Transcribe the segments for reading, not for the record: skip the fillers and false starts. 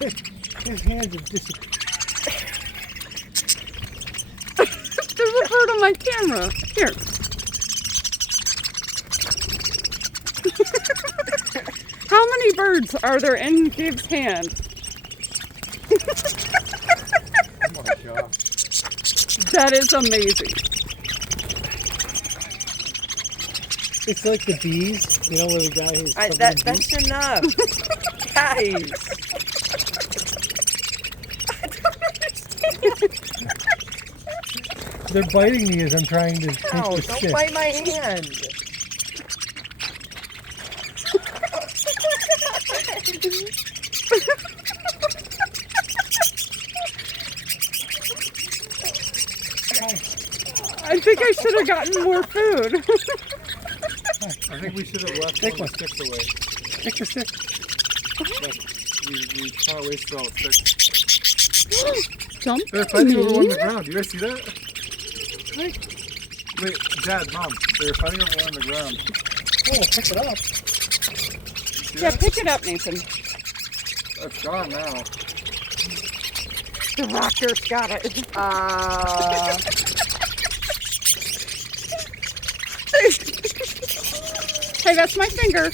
His hands have disappeared. There's a bird on my camera. Here. How many birds are there in Gabe's hand? Oh my god. That is amazing. It's like the bees, you know, where the guy who's That's enough. Guys. They're biting me as I'm trying to take No, the don't stick. bite my hand. I think I should have gotten more food. I think we should have left Take one one. of the sticks away. Take the stick. But we kind of wasted all the sticks. Jump. They're fighting over one on me. the ground. Do you guys see that? Wait, Dad, Mom, they're fighting over one on the ground. Oh, pick it up. See Yeah, that? pick it up, Nathan. It's gone now. The raptor's got it. Hey, that's my finger.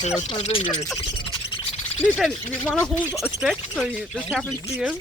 Hey, that's my finger. Nathan, you want to hold a stick so this happens to you?